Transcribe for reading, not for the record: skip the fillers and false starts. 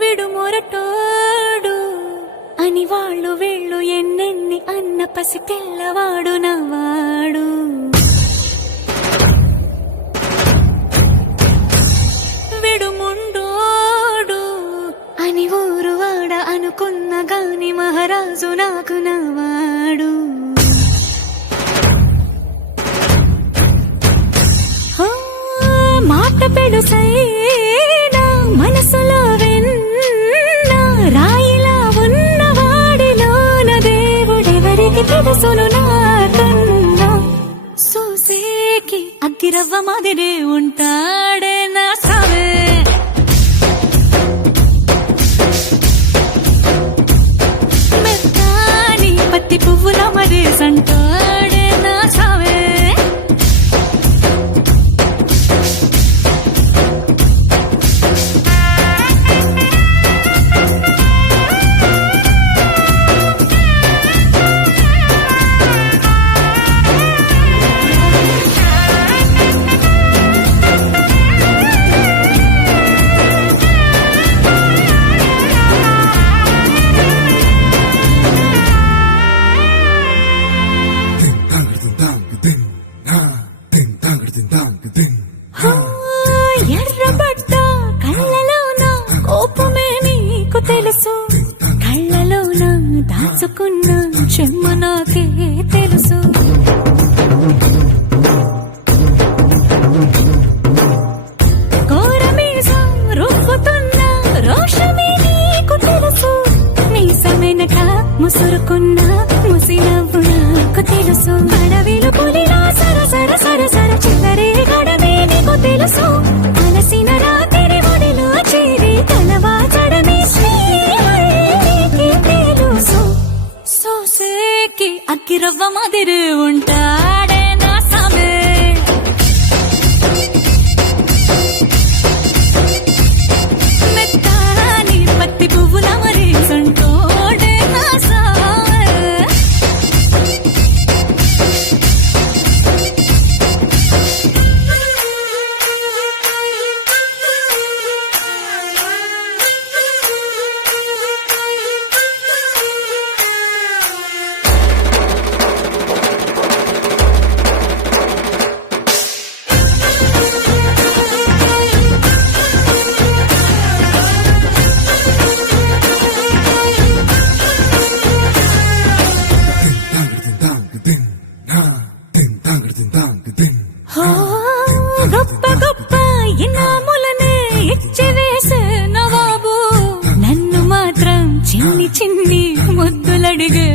విడు మొరటోడు అని వాళ్ళు వీళ్ళు ఎన్నెన్ని అన్న పసి పిల్లవాడు నవ్వాడు. విడు ముండోడు అని ఊరు వాడ అనుకున్న గాని మహారాజు నాకు నవ్వాడు. మాట పెడుసైనా మనసులో వెన్న రాయిలా ఉన్నవాడిలోన దేవుడెవరికి తెలుసును నాకన్నా. సూసేకి అగ్గిరవ్వ మాదిరే ఉంటాడే నా సావే. మెత్తాని పత్తి పువ్వుల మరే సంటాడే నా సావే. ఎర్రబడ్డ కళ్ళలోన కోపమే నీకు తెలుసు, కళ్ళలోన దాచుకున్న చెమ్మ నాకే తెలుసు. కోరమీసం రుబ్బుతున్న రోషమే నీకు తెలుసు, మీసమెనక ముసురుకున్న ముసినవ్వు నాకు తెలుసు. అడవిలు పులిలా సరసర సరసర చిల్లరే గడమే నీకు తెలుసు, అలసిన రాత్రి ఒడిలో చేరి తలవాచడమే శ్రీహరికి తెలుసు. సోసేకి అగ్గిరవ్వ మాదిరి ఉంటాడే నా సామే. మెత్తాని పత్తి పువ్వుల మరి సంటోడే నా సామే. గొప్ప గొప్ప ఇనాములనే ఇచ్చి వేసే నవాబు, నన్ను మాత్రం చిన్ని చిన్ని ముద్దులడిగే